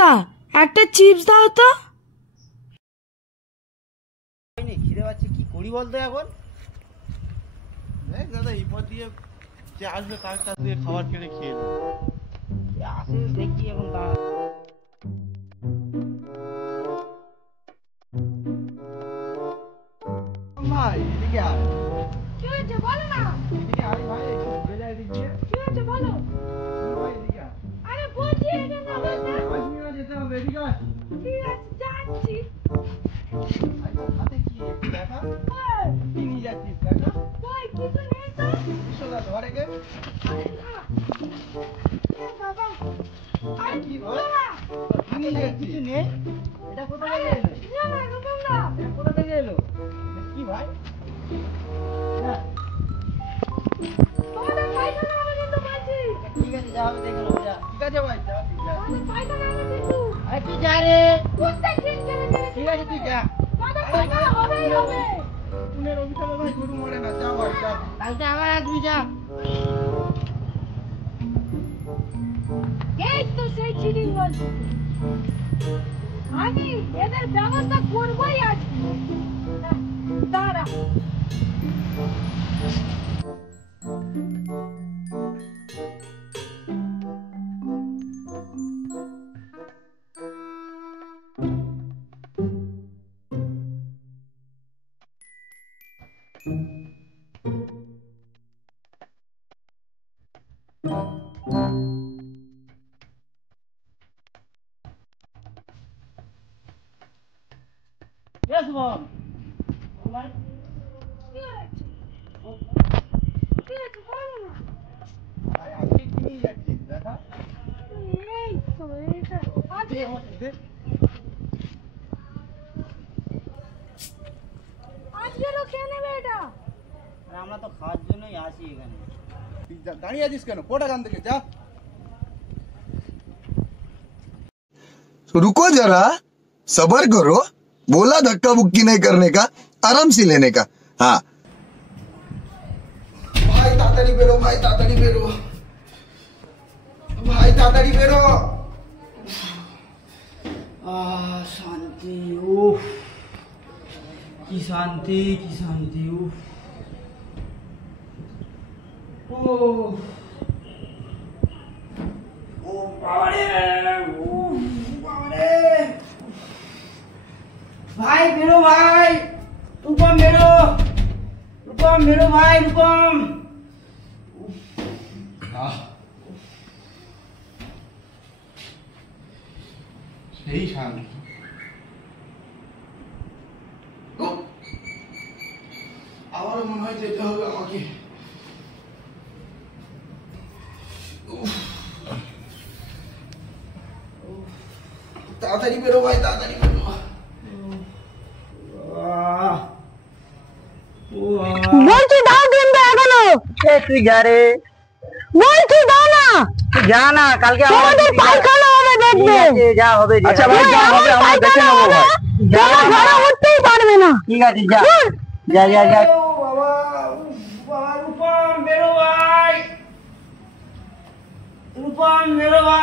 দা একটা চিপস দাও তো। খিদে পাচ্ছে, কি করি বলতো এখন? দাদা এই পথ দিয়ে যে আসবে তার কাছ থেকে খাবার কিনে খেয়ে দেবো। আসে দেখি এখন ভাই এদিকে আয়। কি হয়েছে বলো না। এদিকে আয় ভাই, একটু ঘুরে যায় এদিকে। কি হয়েছে বলো। ভাই এদিকে আয়। আরে বলছি এখানে যেতে হবে, এদিকে আয়। ঠিক আছে যাচ্ছি। হাতে কি দেখা? কি নিয়ে যাচ্ছিস দেখা? কই কিছু নেই তো। সোজা ধরে গে। বাবা আরে কি বাবা? কি নিয়ে যাচ্ছিস? কিছু নেই। এটা কোথা থেকে এলো? না রূপম দা। এটা কোথা থেকে এলো? কি ভাই? তোমাদের পায়খানা হবে কিন্তু বলছি। ঠিক আছে যা হবে দেখে নেবো, যা। ঠিক আছে ভাই, যা তুই যা। তোমাদের পায়খানা হবে কিন্তু। আরে তুই যা রে। কোথায় ঠিক করে ঠিক আছে তুই যা। তোমাদের পায়খানা হবেই হবে। পুনের অভিশাপে ভাই গরু মরে না, যা ভাই যা। কালকে আবার তুই যা। এই তো সেই চিড়ি বলছি, আমি এদের ব্যবস্থা করবোই আজকে। দাঁড়া Yes, mom. কি হয়েছে? কি হয়েছে বলো না। ভাই আজকে কি নিয়ে যাচ্ছিস দেখা? এই তো এইটা আজকে আজকেরও কে নেবে এটা? আমরা তো খাওয়ার জন্যই আসি এখানে। দাঁড়িয়ে আছিস কেন? কোটা গান থেকে যা। रुको जरा, सबर करो। बोला धक्का बुक्की नहीं करने का, आराम से लेने का। हाँ ভাই তাড়াতাড়ি বেরো, ভাই তাড়াতাড়ি বেরো, ভাই তাড়াতাড়ি বেরো। শান্তি, উফ কি শান্তি, কি শান্তি, উফ উফ ও বাবারে, উফ বাবারে। ভাই বেরো, ভাই রূপম বেরো, রূপম বেরো, ভাই রূপম। সেই শান্তি। আবারও মনে হয় যেতে হবে আমাকে। তাড়াতাড়ি বেরো ভাই, তাড়াতাড়ি বেরো। বলছি দাও কিন্তু এখনো। তুই যা রে, বলছি দাও না। যা না, কালকে তোমাদের পায়খানা হবে দেখবে। যা হবে। अच्छा भाई क्या হবে আমরা দেখে নেবো ভাই। তোমার ঘরে উঠতেই পারবে না। ঠিক আছে যা যা যা যা। বাবা বাবা, রূপম বেরো ভাই, রূপম বেরো ভাই।